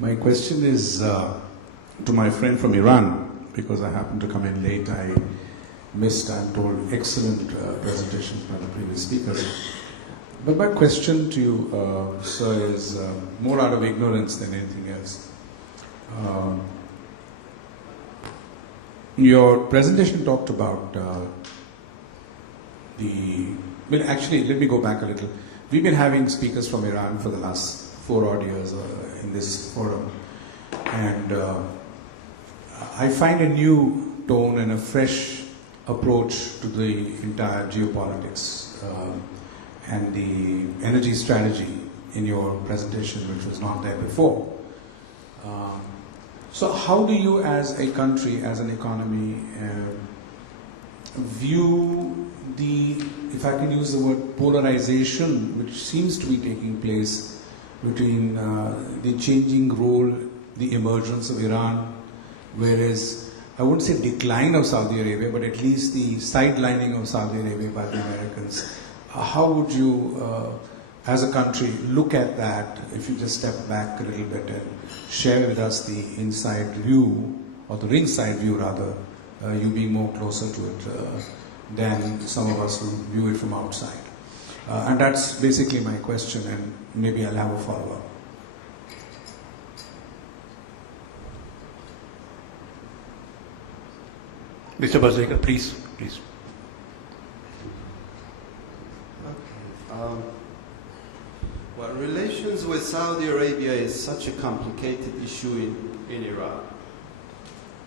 My question is to my friend from Iran, because I happened to come in late. I missed, I'm told, excellent presentations by the previous speakers. But my question to you, sir, is more out of ignorance than anything else. Your presentation talked about well, actually, let me go back a little. We've been having speakers from Iran for the last 4 odd years in this forum. And I find a new tone and a fresh approach to the entire geopolitics and the energy strategy in your presentation, which was not there before. So how do you as a country, as an economy, view the, if I can use the word, polarization which seems to be taking place between the changing role, the emergence of Iran, whereas I wouldn't say decline of Saudi Arabia, but at least the sidelining of Saudi Arabia by the Americans. How would you, as a country, look at that if you just step back a little bit and share with us the inside view, or the ringside view rather, you being more closer to it than some of us who view it from outside? And that's basically my question, and maybe I'll have a follow-up. Mr. Bazeka, please. Okay. Well, relations with Saudi Arabia is such a complicated issue in Iran.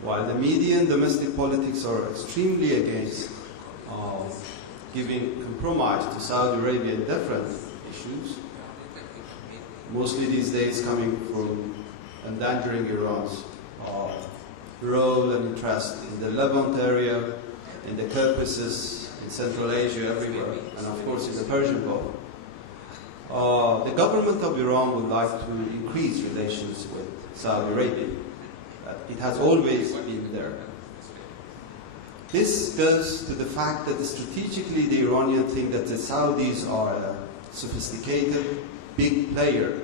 While the media and domestic politics are extremely against giving compromise to Saudi Arabia in different issues, mostly these days coming from endangering Iran's role and interest in the Levant area, in the Caucasus, in Central Asia, everywhere, and of course in the Persian Gulf. The government of Iran would like to increase relations with Saudi Arabia. It has always been there. This goes to the fact that strategically the Iranians think that the Saudis are a sophisticated, big player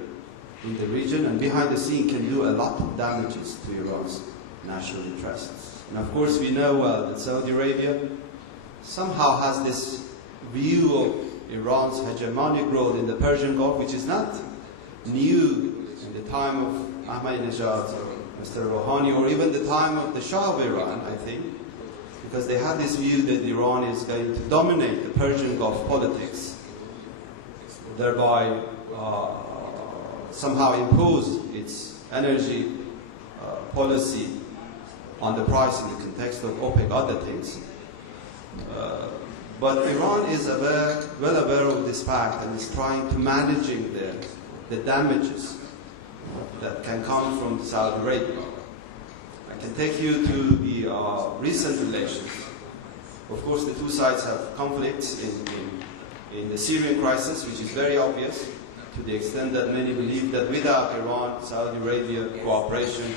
in the region, and behind the scene can do a lot of damages to Iran's national interests. And of course we know well that Saudi Arabia somehow has this view of Iran's hegemonic role in the Persian Gulf, which is not new in the time of Ahmadinejad or Mr. Rouhani, or even the time of the Shah of Iran, I think, because they had this view that Iran is going to dominate the Persian Gulf politics, thereby somehow impose its energy policy on the price in the context of OPEC, other things. But Iran is well aware of this fact and is trying to manage the damages that can come from Saudi Arabia. I can take you to the recent relations. Of course, the two sides have conflicts in the Syrian crisis, which is very obvious, to the extent that many believe that without Iran, Saudi Arabia cooperation,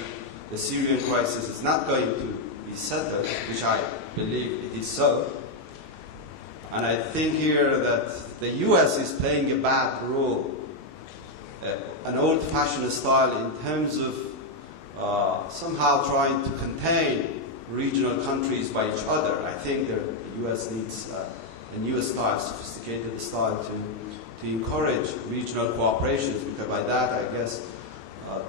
the Syrian crisis is not going to be settled, which I believe it is so. And I think here that the US is playing a bad role, an old-fashioned style in terms of somehow trying to contain regional countries by each other. I think the US needs a new style, sophisticated style to encourage regional cooperations, because by that I guess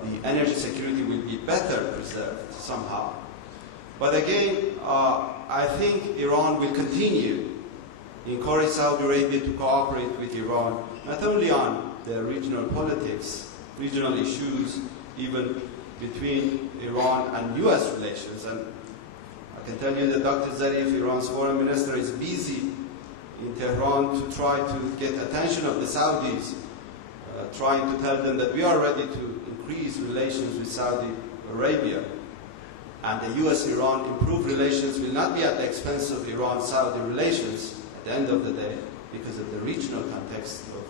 the energy security will be better preserved somehow. But again, I think Iran will continue to encourage Saudi Arabia to cooperate with Iran, not only on the regional politics, regional issues, even between Iran and US relations. And I can tell you that Dr. Zarif, Iran's foreign minister, is busy in Tehran to try to get attention of the Saudis, trying to tell them that we are ready to increase relations with Saudi Arabia. And the US-Iran improved relations will not be at the expense of Iran-Saudi relations at the end of the day, because of the regional context of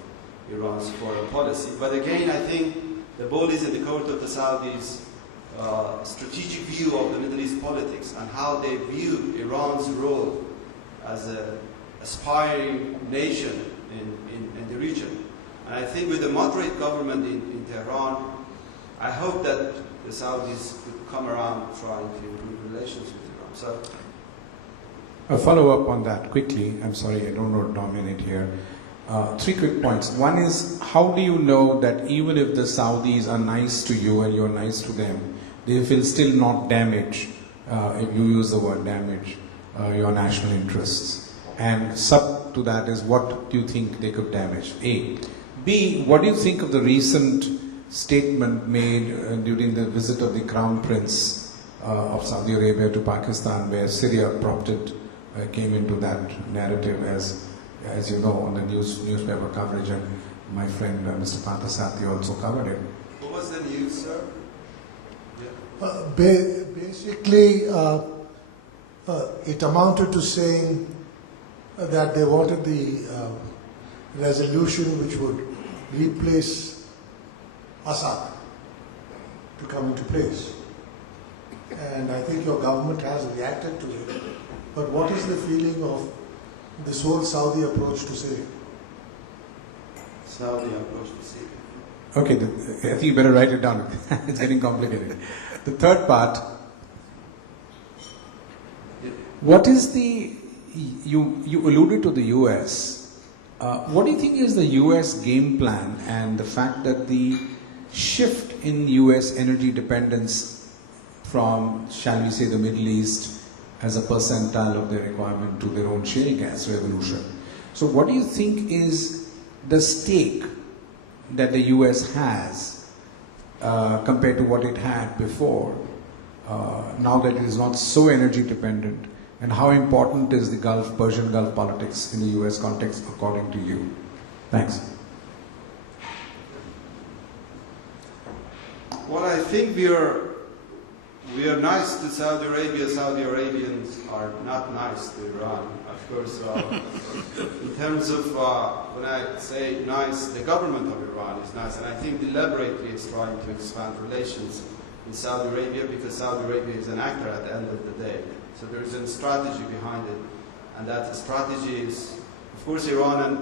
Iran's foreign policy. But again, I think the ball is in the court of the Saudis' strategic view of the Middle East politics and how they view Iran's role as an aspiring nation in the region. And I think with the moderate government in Tehran, I hope hope that the Saudis could come around trying to improve relations with Iran. So, A follow-up on that quickly. I'm sorry, I don't want to dominate here. 3 quick points. One is, how do you know that even if the Saudis are nice to you and you're nice to them, they will still not damage, if you use the word damage, your national interests? And sub to that is, what do you think they could damage? A. B. What do you think of the recent statement made during the visit of the Crown Prince of Saudi Arabia to Pakistan, where Syria prompted came into that narrative, as you know, on the newspaper coverage, and my friend Mr. Panthasati also covered it. what was the news, sir? Basically, it amounted to saying that they wanted the resolution which would replace Assad to come into place. And I think your government has reacted to it. But what is the feeling of this whole Saudi approach to Syria? Saudi approach to Syria. Okay, I think you better write it down. It's getting complicated. The third part, what is the, you alluded to the US. What do you think is the US game plan and the fact that the shift in US energy dependence from, shall we say, the Middle East as a percentile of their requirement to their own shale gas revolution? So what do you think is the stake that the US has compared to what it had before, now that it is not so energy dependent? And how important is the Gulf, Persian Gulf politics in the US context according to you? Thanks. Well, I think we are nice to Saudi Arabia. Saudi Arabians are not nice to Iran. Of course, in terms of when I say nice, the government of Iran is nice, and I think deliberately it's trying to expand relations in Saudi Arabia because Saudi Arabia is an actor at the end of the day. So there is a strategy behind it, and that strategy is, of course, Iran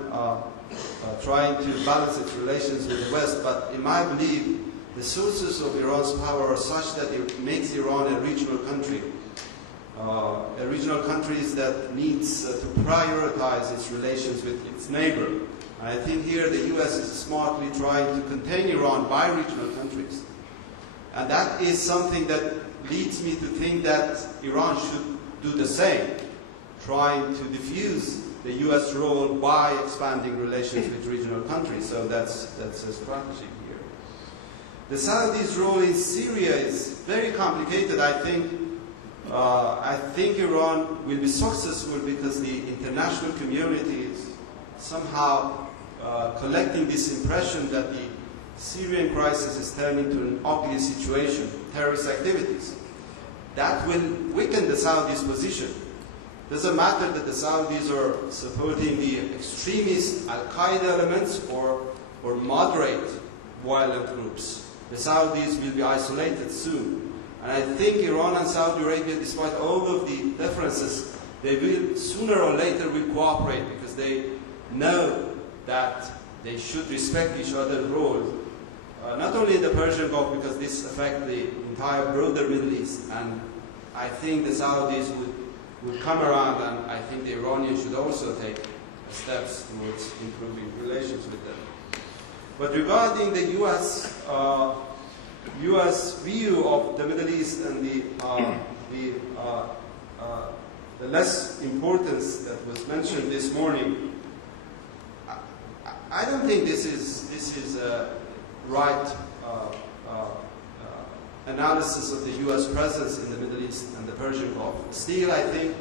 trying to balance its relations with the West, but in my belief, the sources of Iran's power are such that it makes Iran a regional country. A regional country that needs to prioritize its relations with its neighbor. And I think here the US is smartly trying to contain Iran by regional countries. And that is something that leads me to think that Iran should do the same, trying to diffuse the US role by expanding relations with regional countries. So that's a strategy. The Saudis' role in Syria is very complicated. I think Iran will be successful because the international community is somehow collecting this impression that the Syrian crisis is turning to an ugly situation, terrorist activities. That will weaken the Saudis' position. It doesn't matter that the Saudis are supporting the extremist Al-Qaeda elements or moderate violent groups. The Saudis will be isolated soon. And I think Iran and Saudi Arabia, despite all of the differences, they will sooner or later will cooperate because they know that they should respect each other's role, not only in the Persian Gulf, because this affects the entire broader Middle East. And I think the Saudis would come around, and I think the Iranians should also take steps towards improving relations with them. But regarding the U.S. view of the Middle East and the less importance that was mentioned this morning, I don't think this is a right analysis of the U.S. presence in the Middle East and the Persian Gulf. Still, I think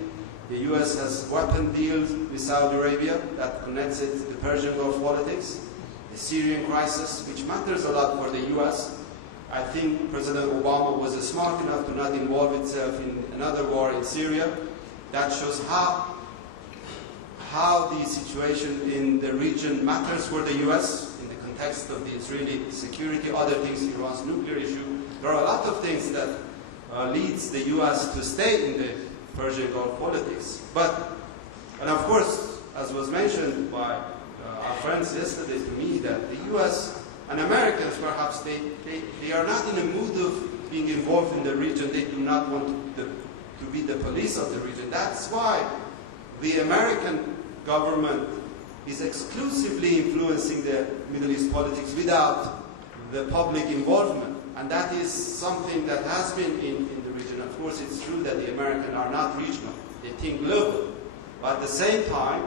the U.S. has weapon deals with Saudi Arabia that connects it to the Persian Gulf politics. The Syrian crisis, which matters a lot for the U.S. I think President Obama was smart enough to not involve itself in another war in Syria. That shows how the situation in the region matters for the U.S. in the context of the Israeli security, other things, Iran's nuclear issue. There are a lot of things that leads the U.S. to stay in the Persian Gulf politics. And of course, as was mentioned by our friends yesterday to me, that the U.S. And Americans, perhaps, they are not in a mood of being involved in the region. They do not want to be the police of the region. That's why the American government is exclusively influencing the Middle East politics without the public involvement. And that is something that has been in the region. Of course, it's true that the Americans are not regional. They think global. But at the same time,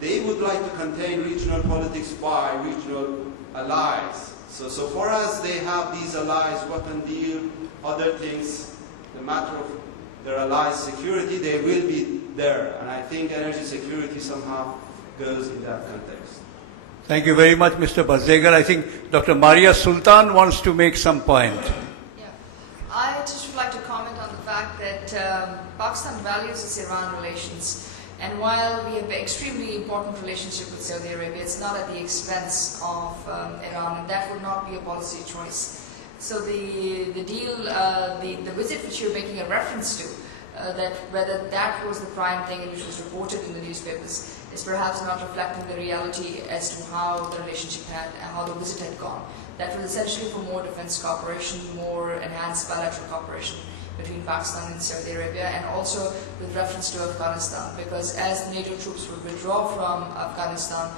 they would like to contain regional politics by regional allies. So far as they have these allies, weapon deal, other things, the matter of their allies' security, they will be there. And I think energy security somehow goes in that context. Thank you very much, Mr. Bazegar. I think Dr. Maria Sultan wants to make some point. Yeah, I just would like to comment on the fact that Pakistan values its Iran relations. And while we have an extremely important relationship with Saudi Arabia, it's not at the expense of Iran, and that would not be a policy choice. So the deal, the visit which you're making a reference to, that whether that was the prime thing which was reported in the newspapers, is perhaps not reflecting the reality as to how the relationship had, how the visit had gone. That was essentially for more defense cooperation, more enhanced bilateral cooperation between Pakistan and Saudi Arabia, and also with reference to Afghanistan, because as the NATO troops would withdraw from Afghanistan,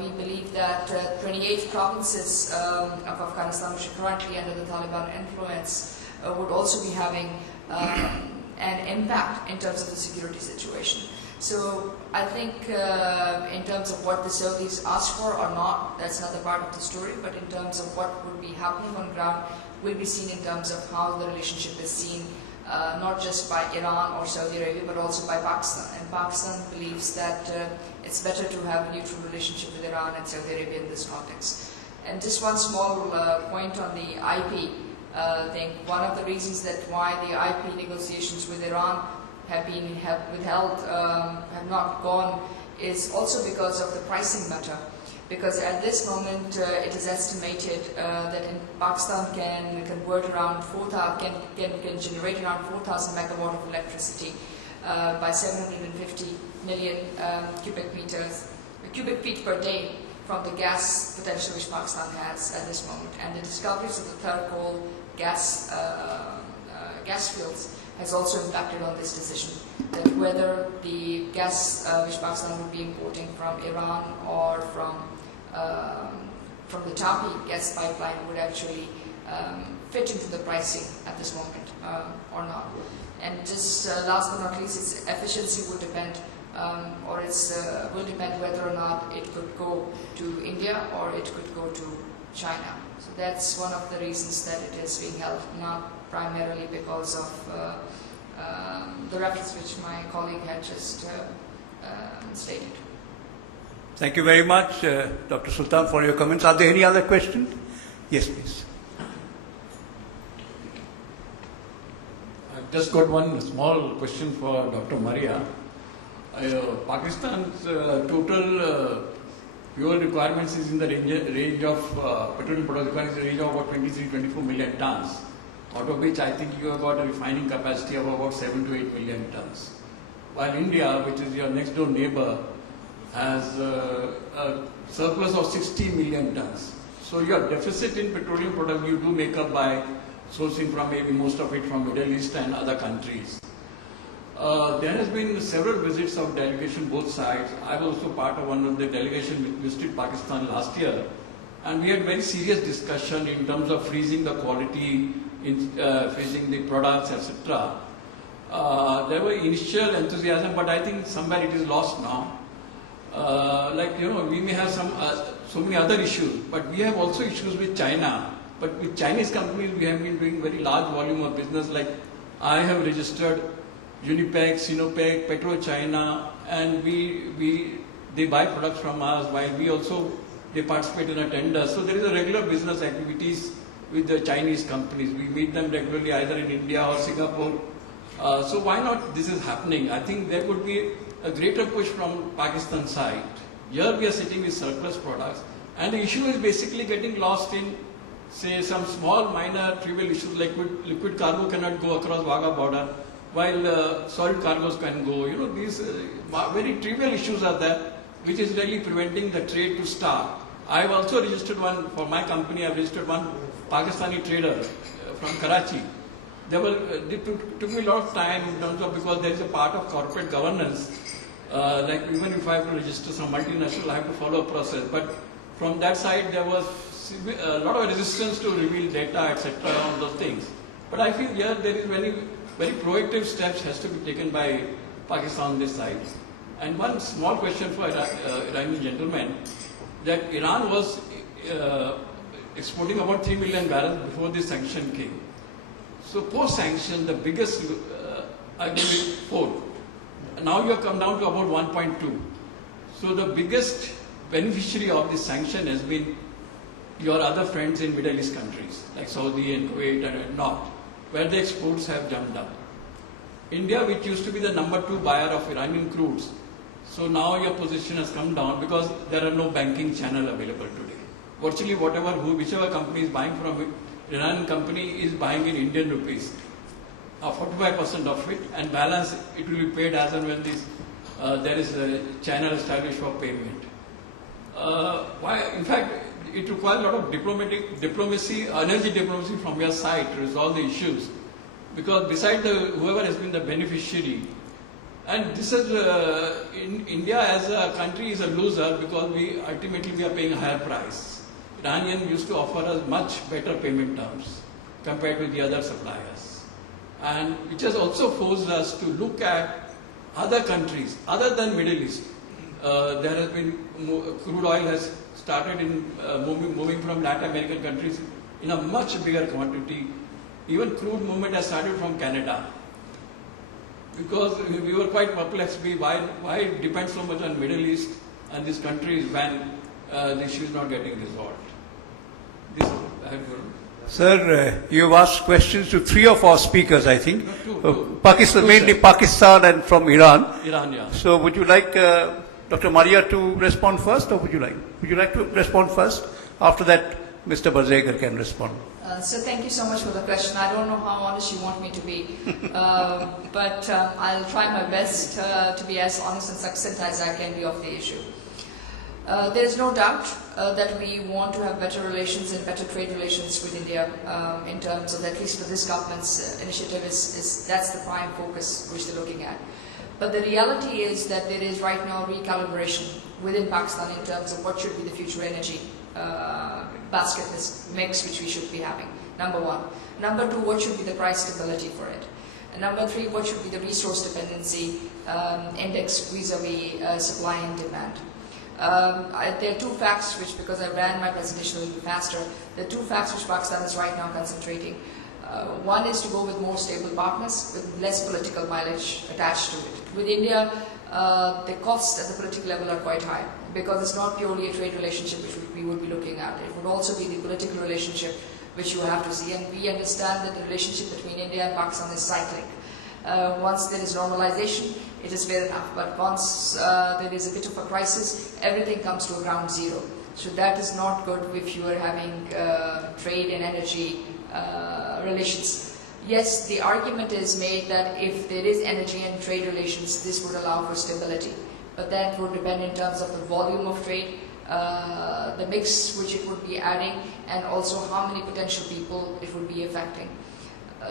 we believe that 28 provinces of Afghanistan, which are currently under the Taliban influence, would also be having an impact in terms of the security situation. So I think in terms of what the Saudis ask for or not, that's another part of the story, but in terms of what would be happening on ground will be seen in terms of how the relationship is seen, not just by Iran or Saudi Arabia, but also by Pakistan. And Pakistan believes that it's better to have a neutral relationship with Iran and Saudi Arabia in this context. And just one small point on the IP thing. One of the reasons that why the IP negotiations with Iran have withheld, have not gone, is also because of the pricing matter. Because at this moment, it is estimated that in Pakistan can convert around 4,000, can generate around 4,000 megawatt of electricity by 750 million cubic feet per day from the gas potential which Pakistan has at this moment. And the discoveries of the third coal gas fields has also impacted on this decision, that whether the gas which Pakistan would be importing from Iran or from the Tapi gas pipeline would actually fit into the pricing at this moment or not. And just last but not least, its efficiency will depend, will depend whether or not it could go to India or it could go to China. So that's one of the reasons that it is being held, not primarily because of the reference which my colleague had just stated. Thank you very much, Dr. Sultan, for your comments. Are there any other questions? Yes, please. I've just got one small question for Dr. Maria. Pakistan's total fuel requirements is in the range of petroleum product requirements in the range of about 23-24 million tons, out of which I think you have got a refining capacity of about 7 to 8 million tons. While India, which is your next door neighbor, has a surplus of 60 million tons. So your deficit in petroleum product you do make up by sourcing from maybe most of it from Middle East and other countries. There has been several visits of delegation both sides. I was also part of one of the delegation which visited Pakistan last year, and we had very serious discussion in terms of freezing the quality, freezing the products, etc. There were initial enthusiasm, but I think somewhere it is lost now. We may have so many other issues, but we have also issues with China. But with Chinese companies, we have been doing very large volume of business. Like I have registered Unipec, Sinopec, PetroChina, and they buy products from us, while they participate in a tender. So there is a regular business activities with the Chinese companies. We meet them regularly either in India or Singapore. So why not this is happening? I think there could be a greater push from Pakistan side. Here we are sitting with surplus products, and the issue is basically getting lost in, say, some small minor trivial issues like liquid cargo cannot go across Wagah border, while solid cargoes can go. These very trivial issues are there, which is really preventing the trade to start. I've also registered one for my company. I've registered one Pakistani trader from Karachi. It took me a lot of time in terms of, because there is a part of corporate governance. Like even if I have to register some multinational, I have to follow a process. But from that side, there was a lot of resistance to reveal data, etc. on those things. But I feel here there is very, very proactive steps has to be taken by Pakistan on this side. And one small question for Iranian gentleman, that Iran was exporting about 3 million barrels before this sanction came. So post-sanction, the biggest, I believe, 4. Now you have come down to about 1.2. So the biggest beneficiary of this sanction has been your other friends in Middle East countries, like Saudi and Kuwait and North, where the exports have jumped up. India, which used to be the number 2 buyer of Iranian crudes, so now your position has come down because there are no banking channel available today. Virtually whichever company is buying from Iranian company is buying in Indian rupees, 45% of it, and balance it will be paid as and when there is a channel established for payment. In fact, it requires a lot of diplomacy, energy diplomacy from your side to resolve the issues, because beside whoever has been the beneficiary, and this is in India as a country is a loser because ultimately we are paying a higher price. Iranian used to offer us much better payment terms compared with the other suppliers, and which has also forced us to look at other countries other than Middle East. There has been crude oil has started moving from Latin American countries in a much bigger quantity. Even crude movement has started from Canada. Because we were quite perplexed why it depends so much on Middle East and these countries when the issue is not getting resolved. Sir, you have asked questions to 3 of our speakers, I think. Two, Pakistan, two, mainly sir. Pakistan and from Iran. Iran, yeah. So would you like Dr. Maria to respond first, or would you like to respond first? After that, Mr. Barzegar can respond. So thank you so much for the question. I don't know how honest you want me to be, but I'll try my best to be as honest and succinct as I can be of the issue. There is no doubt that we want to have better relations and better trade relations with India in terms of, at least for this government's initiative, that's the prime focus which they're looking at. But the reality is that there is right now recalibration within Pakistan in terms of what should be the future energy basket mix which we should be having, number 1. Number 2, what should be the price stability for it? And number 3, what should be the resource dependency index vis-a-vis supply and demand? There are 2 facts which, because I ran my presentation a little bit faster, there are 2 facts which Pakistan is right now concentrating. One is to go with more stable partners with less political mileage attached to it. With India, the costs at the political level are quite high, because it's not purely a trade relationship which we would be looking at. It would also be the political relationship which you have to see, and we understand that the relationship between India and Pakistan is cyclic. Once there is normalization, it is fair enough, but once there is a bit of a crisis, everything comes to a ground zero. So that is not good if you are having trade and energy relations. Yes, the argument is made that if there is energy and trade relations, this would allow for stability. But that would depend in terms of the volume of trade, the mix which it would be adding, and also how many potential people it would be affecting.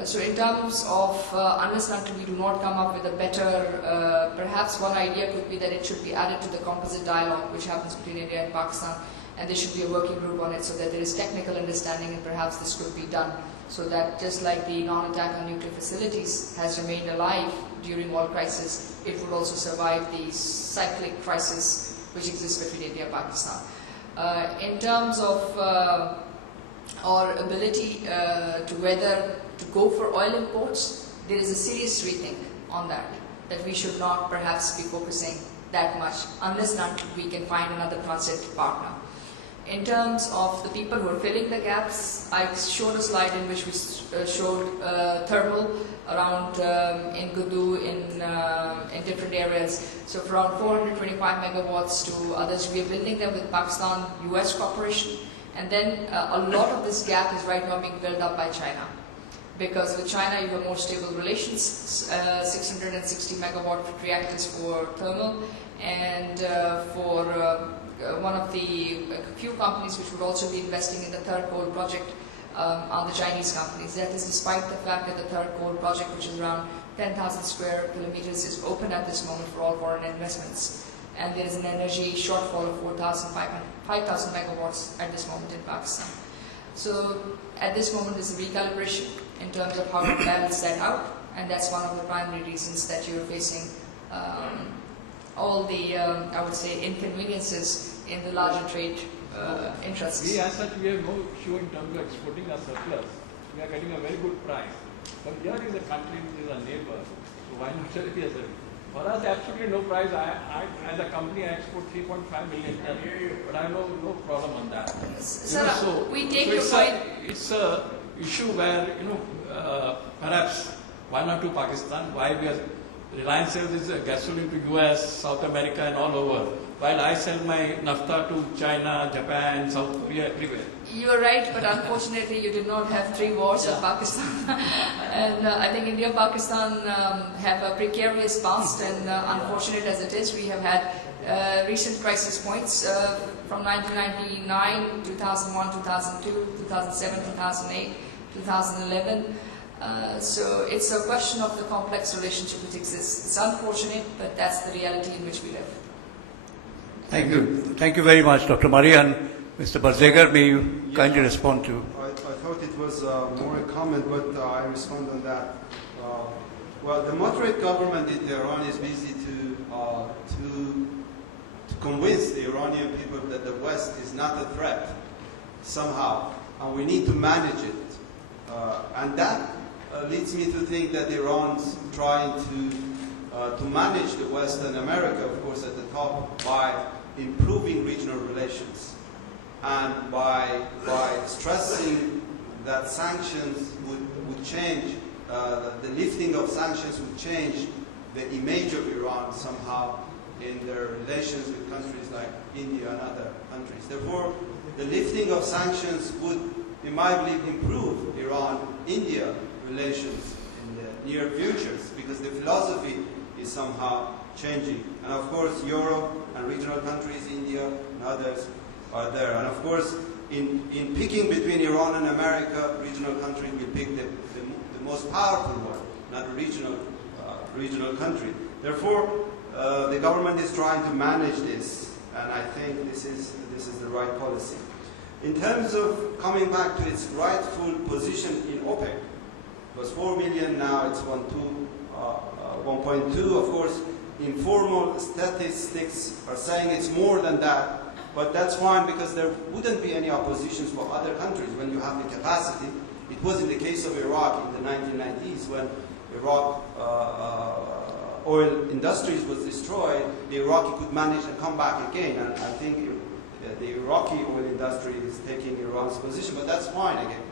So in terms of, unless and until we do not come up with a better, perhaps one idea could be that it should be added to the composite dialogue which happens between India and Pakistan, and there should be a working group on it so that there is technical understanding, and perhaps this could be done so that just like the non-attack on nuclear facilities has remained alive during all crises, it would also survive the cyclic crisis which exists between India and Pakistan. In terms of our ability to go for oil imports, there is a serious rethink on that we should not perhaps be focusing that much unless and until we can find another transit partner. In terms of the people who are filling the gaps, I showed a slide in which we showed thermal around in Gudu, in different areas. So from around 425 megawatts to others, we are building them with Pakistan-US cooperation. And then a lot of this gap is right now being built up by China. Because with China you have more stable relations, 660 megawatt reactors for thermal, and for one of the few companies which would also be investing in the third coal project are the Chinese companies. That is despite the fact that the third coal project, which is around 10,000 square kilometers, is open at this moment for all foreign investments. And there is an energy shortfall of 5,000 megawatts at this moment in Pakistan. So at this moment is a recalibration in terms of how to balance that out, and that's one of the primary reasons that you're facing all the, I would say, inconveniences in the larger trade interests. We as such, we have no issue in terms of exporting our surplus. We are getting a very good price. But here is a country which is a neighbor, so why not sell it as a... For us, absolutely no price. As a company, I export 3.5 million tons, but I have no problem on that. Sir, we take your it's point. It's a issue where, perhaps why not to Pakistan? Why we are... Reliance sells its gasoline to US, South America and all over, while I sell my naphtha to China, Japan, South Korea, everywhere. You are right, but unfortunately you did not have 3 wars of Pakistan. And I think India and Pakistan have a precarious past, and unfortunate as it is, we have had recent crisis points from 1999, 2001, 2002, 2007, 2008, 2011. So it's a question of the complex relationship which exists. It's unfortunate, but that's the reality in which we live. Thank you. Thank you very much, Dr. Maria. And Mr. Barzegar, may you kindly respond to... I thought it was more a comment, but I respond on that. Well, the moderate government in Iran is busy to convince the Iranian people that the West is not a threat somehow, and we need to manage it. And that leads me to think that Iran's trying to manage the West and America, of course, at the top, by improving regional relations and by stressing that sanctions would change, the lifting of sanctions would change the image of Iran somehow in their relations with countries like India and other countries. Therefore, the lifting of sanctions would, in my belief, improve Iran-India relations in the near future, because the philosophy is somehow changing. And of course, Europe and regional countries, India and others, are there. And of course, in picking between Iran and America, regional countries will pick the most powerful one, not a regional country. Therefore, the government is trying to manage this, and I think this is the right policy. In terms of coming back to its rightful position in OPEC, it was 4 million, now it's 1.2. Of course, informal statistics are saying it's more than that, but that's fine because there wouldn't be any oppositions for other countries when you have the capacity. It was in the case of Iraq in the 1990s when Iraq oil industries was destroyed, the Iraqi could manage and come back again, and I think the Iraqi oil industry is taking Iran's position, but that's fine again.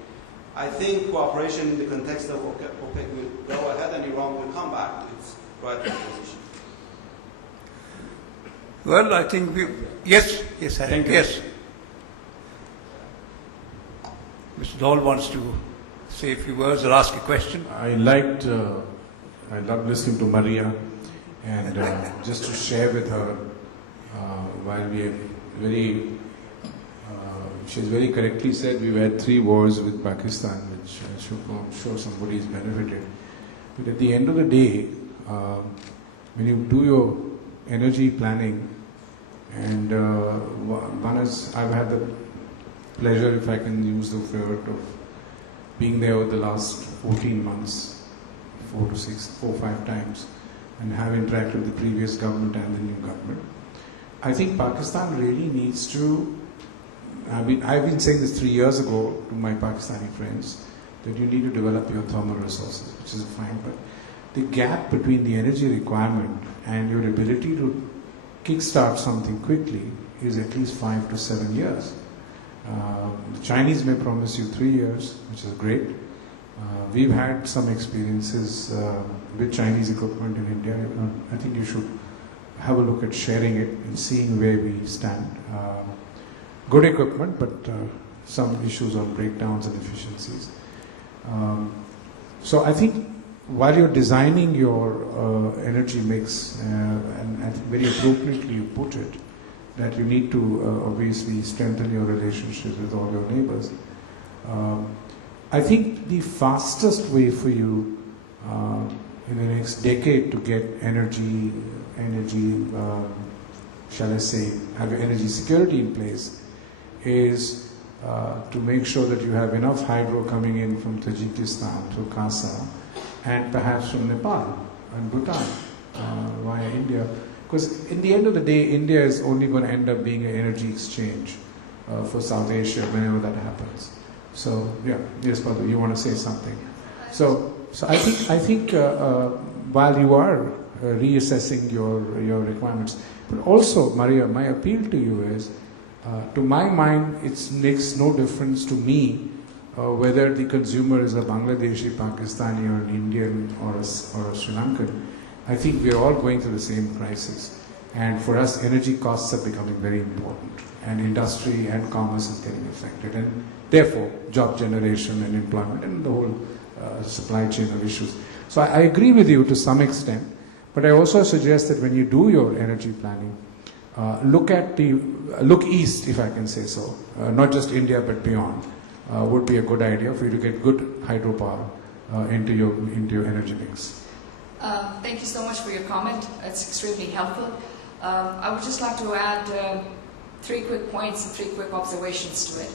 I think cooperation in the context of OPEC will go ahead and Iran will come back to its rightful position. Well, I think we... Yes, Thank you. Yes. Mr. Dole wants to say a few words or ask a question. I loved listening to Maria, and just to share with her, while we have she's very correctly said we've had 3 wars with Pakistan, which I'm sure somebody's benefited. But at the end of the day, when you do your energy planning, and I've had the pleasure, if I can use the word, of being there over the last 14 months, 4 or 5 times, and have interacted with the previous government and the new government. I think Pakistan really needs to, I've been saying this 3 years ago to my Pakistani friends, that you need to develop your thermal resources, which is fine, but the gap between the energy requirement and your ability to kickstart something quickly is at least 5 to 7 years. The Chinese may promise you 3 years, which is great. We've had some experiences with Chinese equipment in India. I think you should have a look at sharing it and seeing where we stand. Good equipment, but some issues on breakdowns and efficiencies. So I think while you're designing your energy mix, and I think very appropriately you put it, that you need to obviously strengthen your relationships with all your neighbors. I think the fastest way for you in the next decade to get energy, shall I say, have your energy security in place is to make sure that you have enough hydro coming in from Tajikistan to Kasa and perhaps from Nepal and Bhutan via India. Because in the end of the day, India is only going to end up being an energy exchange for South Asia whenever that happens. So, yeah, yes, Padma, you want to say something? So I think while you are reassessing your requirements, but also, Maria, my appeal to you is, to my mind, it makes no difference to me whether the consumer is a Bangladeshi, Pakistani, or an Indian, or a Sri Lankan. I think we are all going through the same crisis. And for us, energy costs are becoming very important. And industry and commerce is getting affected. And therefore, job generation and employment and the whole supply chain of issues. So I agree with you to some extent. But I also suggest that when you do your energy planning, look east, if I can say so. Not just India, but beyond. Would be a good idea for you to get good hydropower into your energy mix. Thank you so much for your comment. It's extremely helpful. I would just like to add 3 quick points and 3 quick observations to it.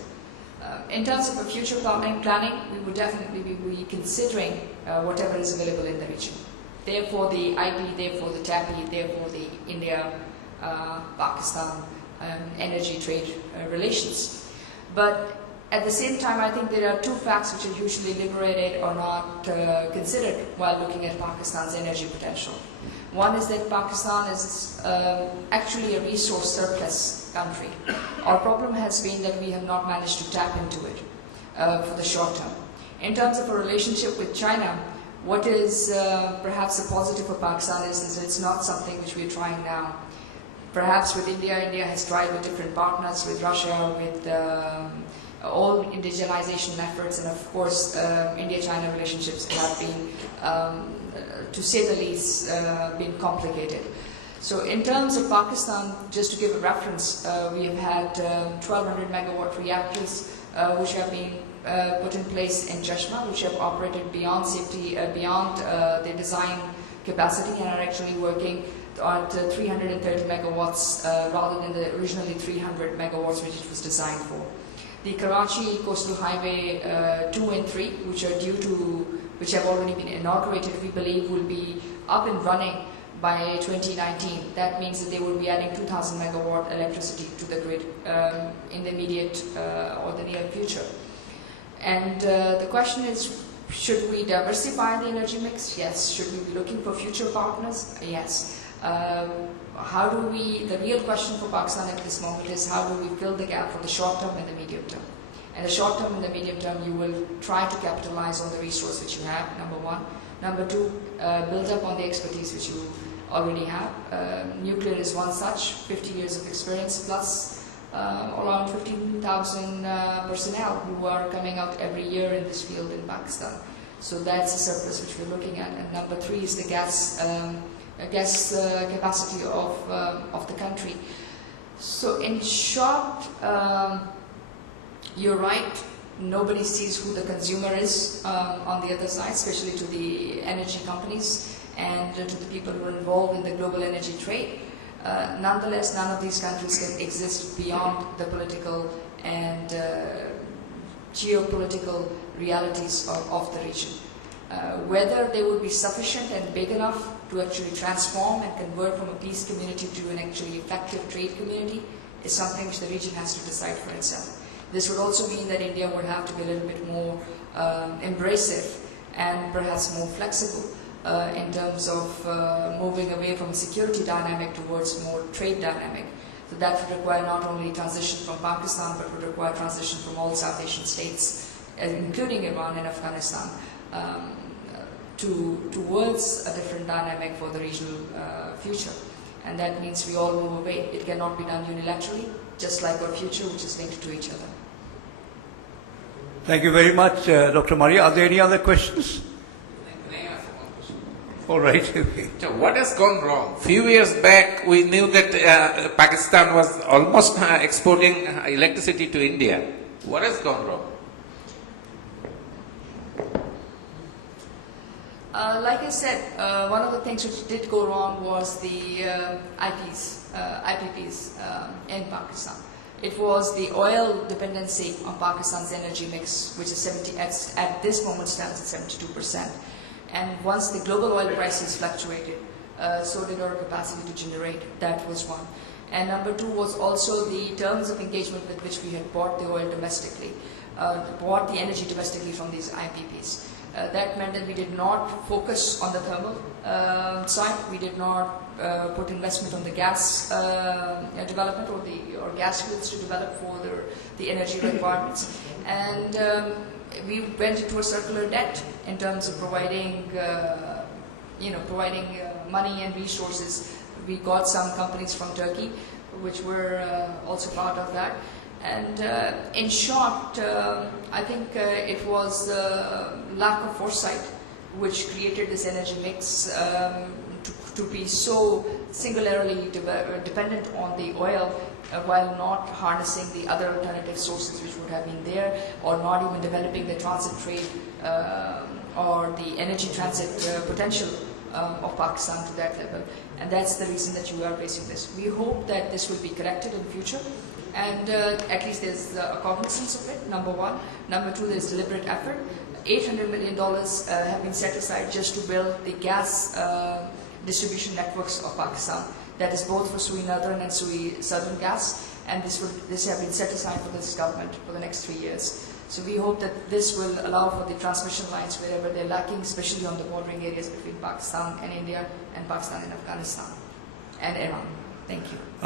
In terms of a future planning, we would definitely be considering whatever is available in the region. Therefore the IP, therefore the TAPI, therefore the India-Pakistan energy trade relations. But at the same time, I think there are 2 facts which are usually liberated or not considered while looking at Pakistan's energy potential. One is that Pakistan is actually a resource surplus country. Our problem has been that we have not managed to tap into it for the short term. In terms of a relationship with China, what is perhaps a positive for Pakistan is that it's not something which we're trying now. Perhaps with India, India has tried with different partners, with Russia, with all indigenization efforts, and of course India-China relationships have been, to say the least, been complicated. So in terms of Pakistan, just to give a reference, we have had 1200 megawatt reactors which have been put in place in Chashma, which have operated beyond safety, beyond their design capacity, and are actually working at 330 megawatts rather than the originally 300 megawatts which it was designed for. The Karachi Coastal Highway 2 and 3, which have already been inaugurated, we believe will be up and running by 2019. That means that they will be adding 2,000 megawatt electricity to the grid in the immediate or the near future. And the question is, should we diversify the energy mix? Yes. Should we be looking for future partners? Yes. The real question for Pakistan at this moment is how do we fill the gap for the short term and the medium term? And the short term and the medium term, you will try to capitalize on the resource which you have, number 1. Number 2, build up on the expertise which you already have. Nuclear is one such, 50 years of experience plus around 15,000 personnel who are coming out every year in this field in Pakistan. So that's a surplus which we're looking at. And number 3 is the gas capacity of the country. So in short, you're right, nobody sees who the consumer is on the other side, especially to the energy companies and to the people who are involved in the global energy trade. Nonetheless, none of these countries can exist beyond the political and geopolitical realities of the region. Whether they would be sufficient and big enough to actually transform and convert from a peace community to an actually effective trade community is something which the region has to decide for itself. This would also mean that India would have to be a little bit more embracive and perhaps more flexible in terms of moving away from a security dynamic towards more trade dynamic. So that would require not only transition from Pakistan, but would require transition from all South Asian states, including Iran and Afghanistan, towards a different dynamic for the regional future. And that means we all move away. It cannot be done unilaterally, just like our future, which is linked to each other. Thank you very much, Dr. Maria. Are there any other questions? Can I ask one question? All right. So what has gone wrong? Few years back, we knew that Pakistan was almost exporting electricity to India. What has gone wrong? Like I said, one of the things which did go wrong was the IPPs in Pakistan. It was the oil dependency on Pakistan's energy mix, which is at this moment stands at 72%. And once the global oil prices fluctuated, so did our capacity to generate. That was one. And number two was also the terms of engagement with which we had bought the oil domestically, bought the energy domestically from these IPPs. That meant that we did not focus on the thermal side. We did not put investment on the gas development or gas fields to develop for the energy requirements. And we went into a circular debt in terms of providing money and resources. We got some companies from Turkey, which were also part of that. And in short, I think it was lack of foresight which created this energy mix to be so singularly dependent on the oil while not harnessing the other alternative sources which would have been there, or not even developing the transit trade or the energy transit potential of Pakistan to that level. And that's the reason that you are facing this. We hope that this will be corrected in future. And at least there's a cognizance of it, number one. Number two, there's deliberate effort. $800 million have been set aside just to build the gas distribution networks of Pakistan. That is both for SUI Northern and SUI Southern gas. And this have been set aside for this government for the next 3 years. So we hope that this will allow for the transmission lines wherever they're lacking, especially on the bordering areas between Pakistan and India, and Pakistan and Afghanistan and Iran. Thank you.